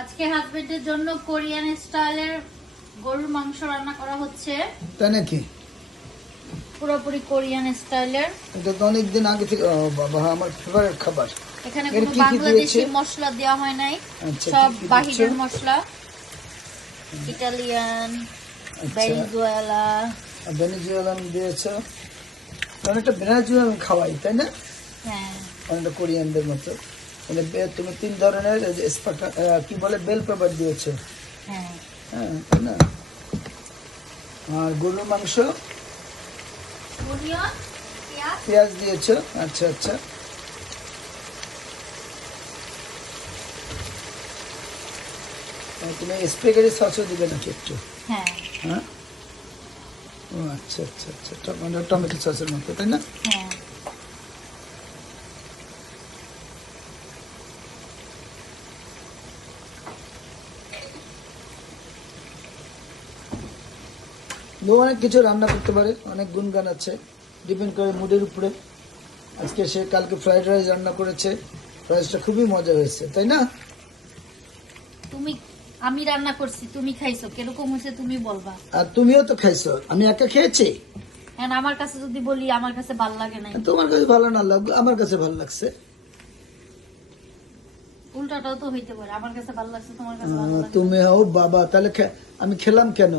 আজকে হাজবেন্ডের জন্য কোরিয়ান স্টাইলের গরুর মাংস রান্না করা হচ্ছে। তাই নাকি? পুরোপুরি কোরিয়ান স্টাইলের। এটা তো অনেকদিন আগে থেকে। ও বাবা, আমার ফেভারিট খাবার। এখানে এর কোনো কি কি বাংলাদেশি দিয়েছে? মশলা দেওয়া হয় নাই, আচ্ছা, সব কি কি বাহিরের দিচ্ছ? মশলা। ইটালিয়ান, আচ্ছা, ভেনেজুয়েলা। ভেনেজুয়েলান দিয়েছে। অনেকটা ভেনেজুয়েলান খাওয়াই, তাই না? হ্যাঁ, অনেকটা কোরিয়ানদের মতো। মানে তুমি 3 ধরনের এই যে কি বলে, বেল পেপার দিয়েছো। হ্যাঁ। হ্যাঁ, তাই না? আর গরুর মাংস, অনিয়ন, পেঁয়াজ। পেঁয়াজ দিয়েছো। আচ্ছা আচ্ছা। তুমি স্প্রেগারি সসও দিবে নাকি একটু? হ্যাঁ, হ্যাঁ, ও আচ্ছা আচ্ছা আচ্ছা, টমেটো সসের মতো, তাই না? হ্যাঁ। ও অনেক কিছু রান্না করতে পারে, অনেক গুণগান আছে, ডিপেন্ড করে মুডের উপরে। আজকে সে কালকে ফ্রাইড রাইস রান্না করেছে, রাইসটা খুবই মজা হয়েছে, তাই না? আমি রান্না করছি, তুমি খাইছো, কিরকম হয়েছে তুমি বলবা। আর তুমিও তো খাইছো, আমি একা খেয়েছি। হ্যাঁ, আমার কাছে যদি বলি আমার কাছে ভালো লাগে নাই। তোমার কাছে ভালো না লাগলো, আমার কাছে ভালো লাগছে। উল্টাটাও তো হইতে পারে, আমার কাছে ভালো লাগছে, তোমার কাছে ভালো লাগে। তুমি ও বাবা, তাহলে আমি খেলাম কেন?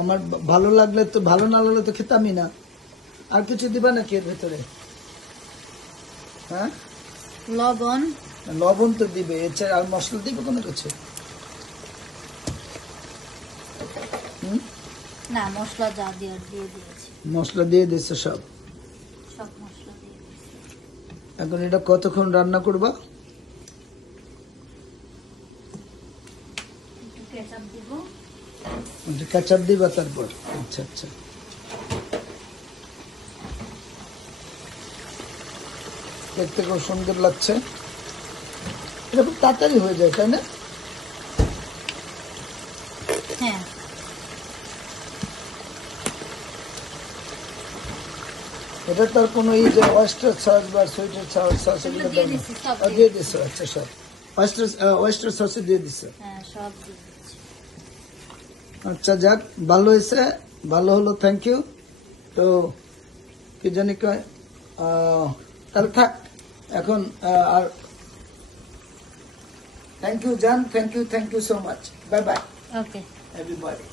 আমার ভালো লাগলে তো, ভালো না লাগলে তো খেতামই না। আর কিছু দিবা নাকি এর ভেতরে? হ্যাঁ, লবণ। লবণ তো দিবে, এছাড়া আর মশলা দিবে কোনো কিছু? না, মশলা যা দিয়ে দিয়েছি, মশলা দিয়ে দিচ্ছে সব। সব মশলা দিয়ে দিয়েছি। এখন এটা কতক্ষণ রান্না করবা? একটু কেচাপ দিব। কাঁচাপ দিবা তারপর? আচ্ছা আচ্ছা। দেখতে খুব সুন্দর লাগছে। এটা খুব তাড়াতাড়ি হয়ে যায়, তাই না? হ্যাঁ, এটা তার কোনো এই যে ওয়েস্টার সস বা সুইটের সস এগুলো এগুলো দিয়ে দাও না? দিছি, সব দিয়ে দিছো? আচ্ছা, সব ওয়েস্টার সসে দিয়ে দিছো। হ্যাঁ, সব দিয়ে দিচ্ছি। আচ্ছা, যাক, ভালো হয়েছে, ভালো হলো, থ্যাংক ইউ। তো কি জানি কয়, তাহলে থাক এখন। আর থ্যাংক ইউ জান, thank you so much, bye bye okay. Everybody.